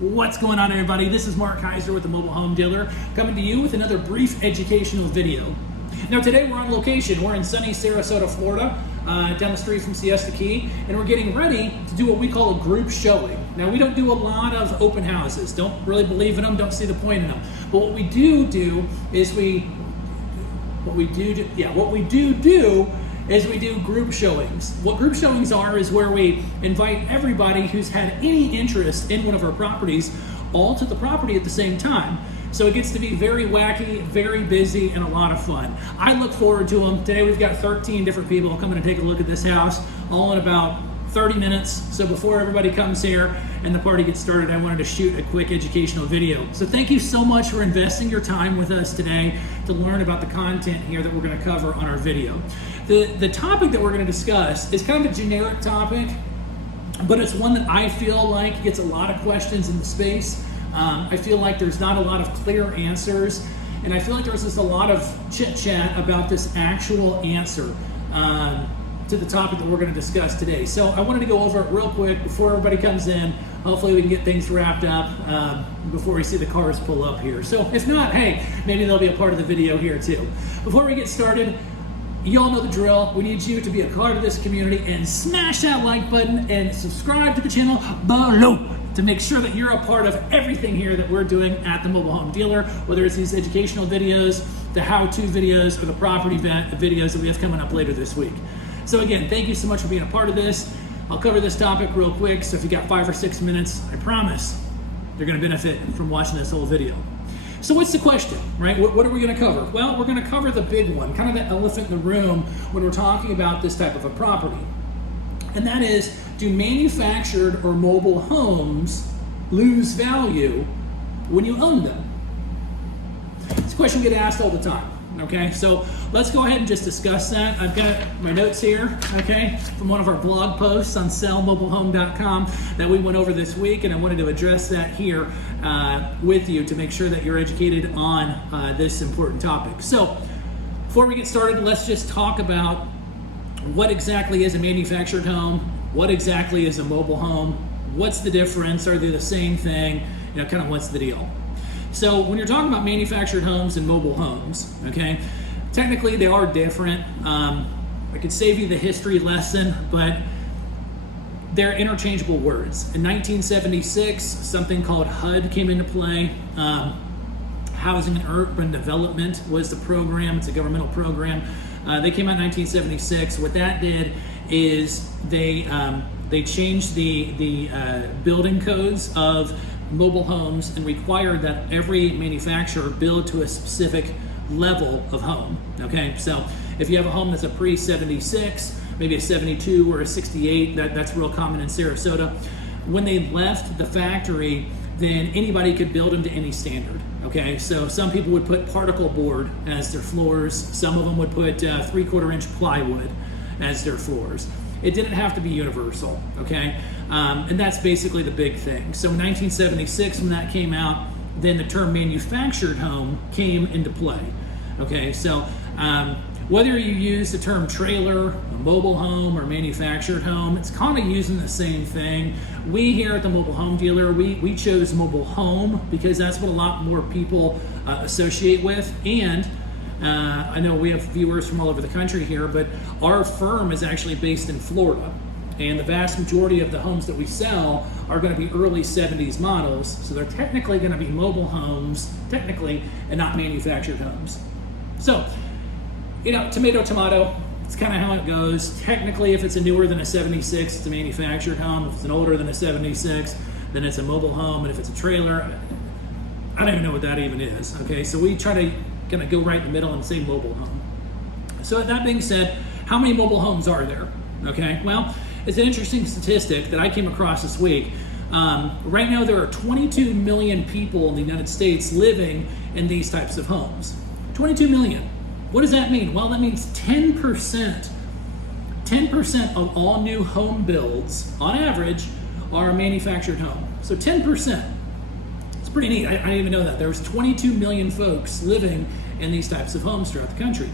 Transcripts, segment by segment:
What's going on, everybody? This is Mark Kaiser with the Mobile Home Dealer, coming to you with another brief educational video. Now today we're on location. We're in sunny Sarasota, Florida, down the street from Siesta Key, and we're getting ready to do what we call a group showing. Now we don't do a lot of open houses. Don't really believe in them, don't see the point in them. But what we do is we do group showings. What group showings are is where we invite everybody who's had any interest in one of our properties all to the property at the same time. So it gets to be very wacky, very busy, and a lot of fun. I look forward to them. Today we've got 13 different people coming to take a look at this house, all in about 30 minutes. So before everybody comes here and the party gets started, I wanted to shoot a quick educational video. So thank you so much for investing your time with us today to learn about the content here that we're going to cover on our video. The topic that we're going to discuss is kind of a generic topic, but it's one that I feel like gets a lot of questions in the space. I feel like there's not a lot of clear answers, and I feel like there's just a lot of chit chat about this actual answer to the topic that we're going to discuss today. So I wanted to go over it real quick before everybody comes in. Hopefully we can get things wrapped up before we see the cars pull up here. So if not, hey, maybe they'll be a part of the video here too. Before we get started, you all know the drill. We need you to be a part of this community and smash that like button and subscribe to the channel below to make sure that you're a part of everything here that we're doing at the Mobile Home Dealer, whether it's these educational videos, the how-to videos, or the property videos that we have coming up later this week. So again, thank you so much for being a part of this. I'll cover this topic real quick, so if you got 5 or 6 minutes, I promise you're gonna benefit from watching this whole video. So what's the question, right? What are we gonna cover? Well, we're gonna cover the big one, kind of the elephant in the room when we're talking about this type of a property. And that is, do manufactured or mobile homes lose value when you own them? This question gets asked all the time, okay? So let's go ahead and just discuss that. I've got my notes here, okay, from one of our blog posts on sellmobilehome.com that we went over this week, and I wanted to address that here with you to make sure that you're educated on this important topic. So before we get started, let's just talk about what exactly is a manufactured home, what exactly is a mobile home, what's the difference, are they the same thing, you know, kind of what's the deal. So when you're talking about manufactured homes and mobile homes, okay, technically they are different. I could save you the history lesson, but they're interchangeable words. In 1976, something called HUD came into play. Housing and Urban Development was the program. It's a governmental program. They came out in 1976. What that did is they changed the building codes of mobile homes and required that every manufacturer build to a specific level of home. Okay, so if you have a home that's a pre-76, maybe a 72 or a 68, that's real common in Sarasota. When they left the factory, then anybody could build them to any standard. Okay, so some people would put particle board as their floors. Some of them would put 3/4 inch plywood as their floors. It didn't have to be universal, okay? And that's basically the big thing. So in 1976, when that came out, then the term manufactured home came into play, okay? So whether you use the term trailer, a mobile home, or manufactured home, it's kind of using the same thing. We here at the Mobile Home Dealer, we chose mobile home because that's what a lot more people associate with. And I know we have viewers from all over the country here, but our firm is actually based in Florida. And the vast majority of the homes that we sell are going to be early 70s models. So they're technically going to be mobile homes, technically, and not manufactured homes. So, you know, tomato, tomato, it's kind of how it goes. Technically, if it's a newer than a 76, it's a manufactured home. If it's an older than a 76, then it's a mobile home. And if it's a trailer, I don't even know what that even is. Okay, so we try to kind of go right in the middle and say mobile home. So that being said, how many mobile homes are there? Okay, well, it's an interesting statistic that I came across this week. Right now, there are 22 million people in the United States living in these types of homes. 22 million. What does that mean? Well, that means 10% of all new home builds, on average, are a manufactured home. So 10%. It's pretty neat. I didn't even know that. There's 22 million folks living in these types of homes throughout the country.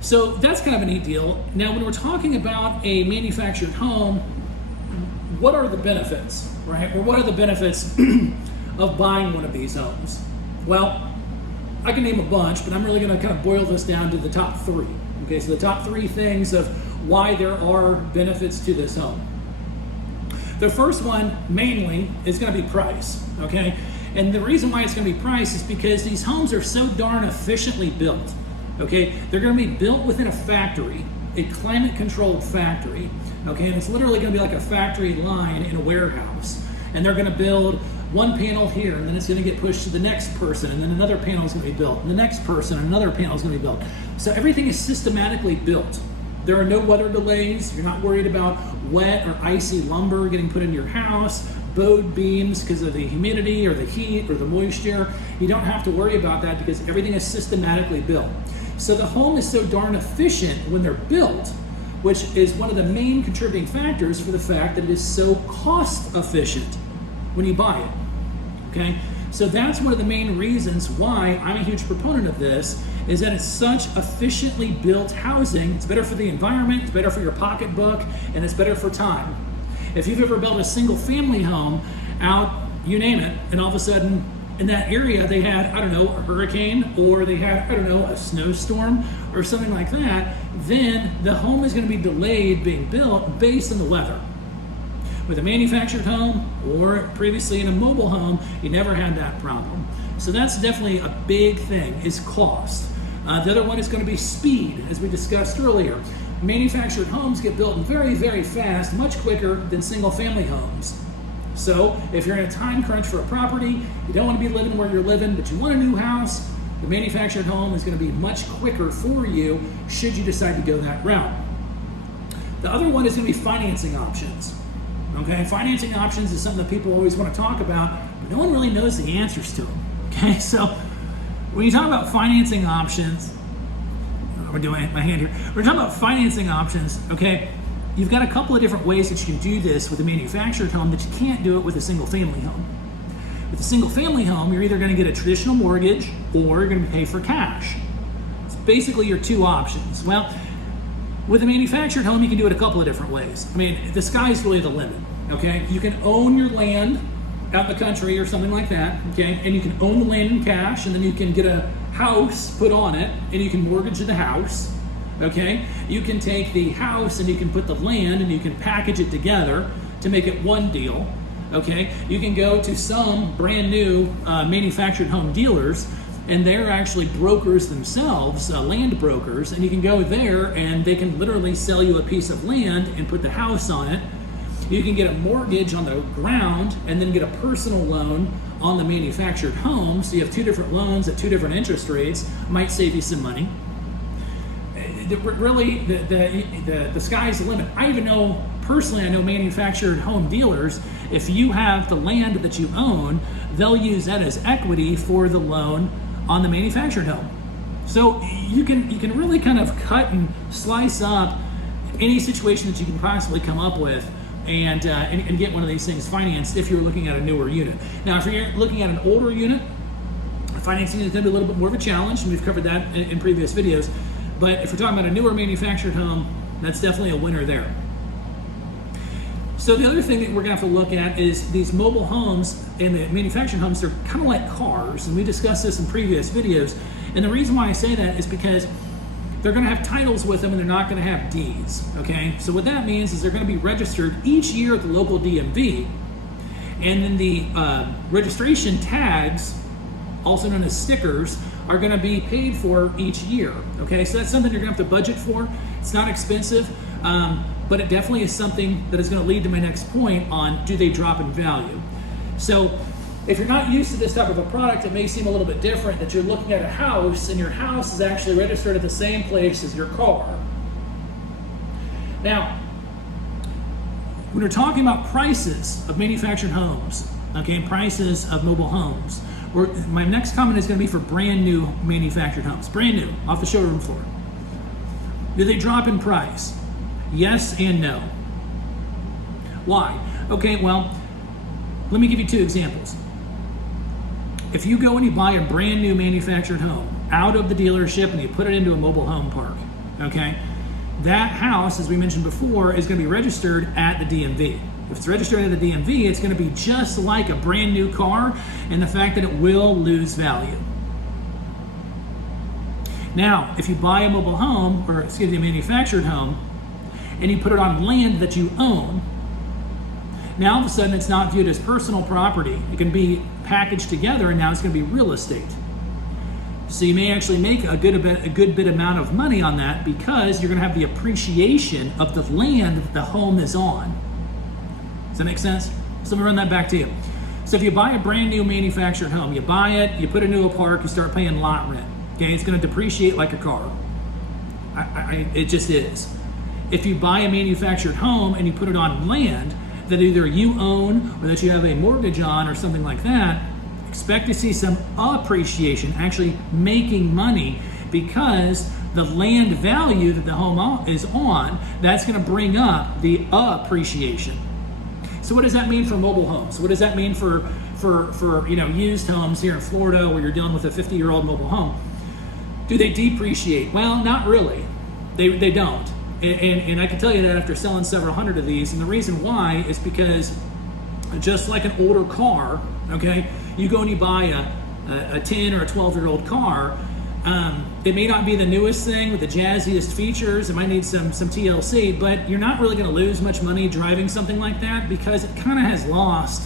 So that's kind of a neat deal. Now, when we're talking about a manufactured home, what are the benefits, right? Or what are the benefits of buying one of these homes? Well, I can name a bunch, but I'm really going to kind of boil this down to the top three. Okay, so the top three things of why there are benefits to this home. The first one, mainly, is going to be price, okay? And the reason why it's going to be price is because these homes are so darn efficiently built, okay? They're going to be built within a factory, a climate-controlled factory, okay? And it's literally going to be like a factory line in a warehouse. And they're going to build one panel here, and then it's going to get pushed to the next person, and then another panel is going to be built, and the next person, another panel is going to be built. So everything is systematically built. There are no weather delays. You're not worried about wet or icy lumber getting put in your house, bowed beams because of the humidity or the heat or the moisture. You don't have to worry about that because everything is systematically built. So the home is so darn efficient when they're built, which is one of the main contributing factors for the fact that it is so cost efficient when you buy it, okay? So that's one of the main reasons why I'm a huge proponent of this, is that it's such efficiently built housing. It's better for the environment, it's better for your pocketbook, and it's better for time. If you've ever built a single family home out, you name it, and all of a sudden in that area they had, I don't know, a hurricane, or they had, I don't know, a snowstorm or something like that, then the home is going to be delayed being built based on the weather. With a manufactured home or previously in a mobile home, you never had that problem. So that's definitely a big thing, is cost. The other one is going to be speed, as we discussed earlier. Manufactured homes get built very, very fast, much quicker than single family homes. So if you're in a time crunch for a property, you don't want to be living where you're living, but you want a new house, the manufactured home is going to be much quicker for you should you decide to go that route. The other one is going to be financing options. Okay, financing options is something that people always want to talk about, but no one really knows the answers to them. Okay, so when you talk about financing options, we're doing it, my hand here. We're talking about financing options, okay, you've got a couple of different ways that you can do this with a manufactured home that you can't do it with a single family home. With a single family home, you're either going to get a traditional mortgage or you're going to pay for cash. It's basically your two options. Well, with a manufactured home, you can do it a couple of different ways. I mean, the sky's really the limit, okay? You can own your land out in the country or something like that, okay? And you can own the land in cash, and then you can get a house put on it, and you can mortgage the house, okay? You can take the house and you can put the land and you can package it together to make it one deal, okay? You can go to some brand new manufactured home dealers, and they're actually brokers themselves, land brokers, and you can go there and they can literally sell you a piece of land and put the house on it. You can get a mortgage on the ground and then get a personal loan on the manufactured home. So you have two different loans at two different interest rates. Might save you some money. Really, the sky's the limit. I even know, personally, I know manufactured home dealers, if you have the land that you own, they'll use that as equity for the loan on the manufactured home. So you can really kind of cut and slice up any situation that you can possibly come up with and get one of these things financed if you're looking at a newer unit. Now, if you're looking at an older unit, financing is going to be a little bit more of a challenge, and we've covered that in previous videos. But if we're talking about a newer manufactured home, that's definitely a winner there. So the other thing that we're going to have to look at is these mobile homes and the manufactured homes. They're kind of like cars, and we discussed this in previous videos. And the reason why I say that is because they're going to have titles with them and they're not going to have deeds, okay? So what that means is they're going to be registered each year at the local DMV, and then the registration tags, also known as stickers, are going to be paid for each year, okay? So that's something you're going to have to budget for. It's not expensive, but it definitely is something that is going to lead to my next point on, do they drop in value? So if you're not used to this type of a product, it may seem a little bit different that you're looking at a house and your house is actually registered at the same place as your car. Now, when we're talking about prices of manufactured homes, okay, prices of mobile homes, my next comment is going to be for brand new manufactured homes, brand new, off the showroom floor. Do they drop in price? Yes and no. Why? Okay, well, let me give you two examples. If you go and you buy a brand new manufactured home out of the dealership and you put it into a mobile home park, okay, that house, as we mentioned before, is going to be registered at the DMV. If it's registered at the DMV, it's going to be just like a brand new car, and the fact that it will lose value. Now, if you buy a mobile home, or excuse me, a manufactured home, and you put it on land that you own, now all of a sudden it's not viewed as personal property. It can be packaged together, and now it's going to be real estate. So you may actually make a good bit amount of money on that, because you're going to have the appreciation of the land that the home is on. Does that make sense? So let me run that back to you. So if you buy a brand new manufactured home, you buy it, you put it into a park, you start paying lot rent. Okay, it's going to depreciate like a car. It just is. If you buy a manufactured home and you put it on land that either you own or that you have a mortgage on or something like that, expect to see some appreciation, actually making money, because the land value that the home is on, that's going to bring up the appreciation. So what does that mean for mobile homes? What does that mean for used homes here in Florida, where you're dealing with a 50-year-old mobile home? Do they depreciate? Well, not really. They don't. And I can tell you that after selling several hundred of these, and the reason why is because just like an older car, okay, you go and you buy a 10 or a 12-year-old car, it may not be the newest thing with the jazziest features, it might need some TLC, but you're not really going to lose much money driving something like that, because it kind of has lost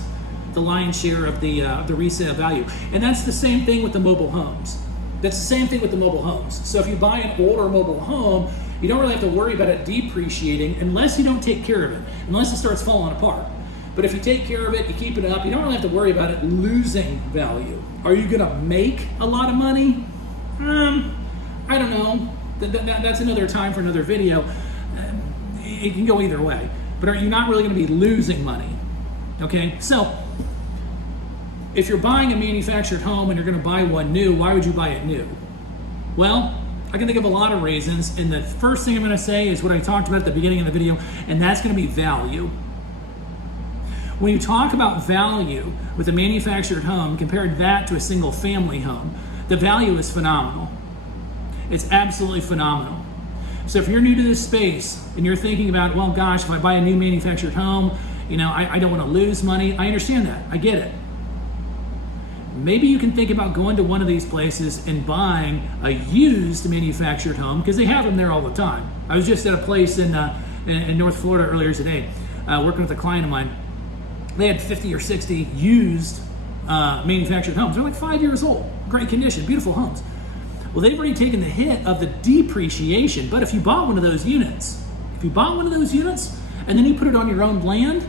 the lion's share of the resale value. And that's the same thing with the mobile homes. That's the same thing with the mobile homes. So if you buy an older mobile home, you don't really have to worry about it depreciating unless you don't take care of it, unless it starts falling apart. But if you take care of it, you keep it up, you don't really have to worry about it losing value. Are you going to make a lot of money? I don't know. That's another time for another video. It can go either way. But are you not really going to be losing money? Okay, so if you're buying a manufactured home and you're going to buy one new, why would you buy it new? Well, I can think of a lot of reasons, and the first thing I'm going to say is what I talked about at the beginning of the video, and that's going to be value. When you talk about value with a manufactured home, compare that to a single family home, the value is phenomenal. It's absolutely phenomenal. So if you're new to this space and you're thinking about, well, gosh, if I buy a new manufactured home, I don't want to lose money. I understand that. I get it. Maybe you can think about going to one of these places and buying a used manufactured home, because they have them there all the time. I was just at a place in North Florida earlier today, working with a client of mine. They had 50 or 60 used manufactured homes. They're like 5 years old, great condition, beautiful homes. Well, they've already taken the hit of the depreciation, but if you bought one of those units, and then you put it on your own land,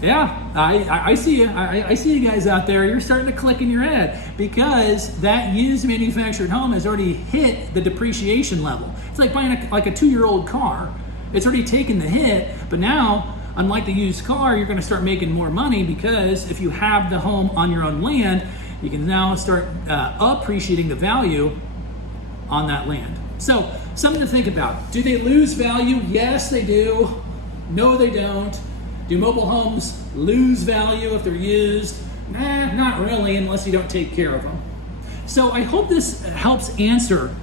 yeah, I see you. I see you guys out there. You're starting to click in your head, because that used manufactured home has already hit the depreciation level. It's like buying a 2-year-old car. It's already taken the hit, but now, unlike the used car, you're going to start making more money, because if you have the home on your own land, you can now start appreciating the value on that land. So, something to think about. Do they lose value? Yes, they do. No, they don't. Do mobile homes lose value if they're used? Nah, not really, unless you don't take care of them. So I hope this helps answer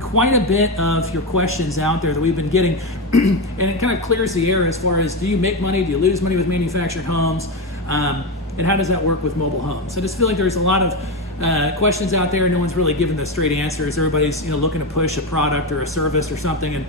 quite a bit of your questions out there that we've been getting. And it kind of clears the air as far as, do you make money? Do you lose money with manufactured homes? And how does that work with mobile homes? So I just feel like there's a lot of questions out there. No one's really giving the straight answers. Everybody's looking to push a product or a service or something, and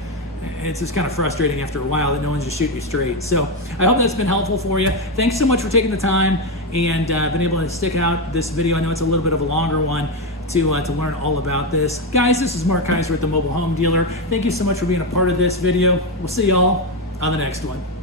it's just kind of frustrating after a while that no one's just shooting you straight. So I hope that's been helpful for you. Thanks so much for taking the time and been able to stick out this video. I know it's a little bit of a longer one to learn all about this. Guys, this is Mark Kaiser at the Mobile Home Dealer. Thank you so much for being a part of this video. We'll see y'all on the next one.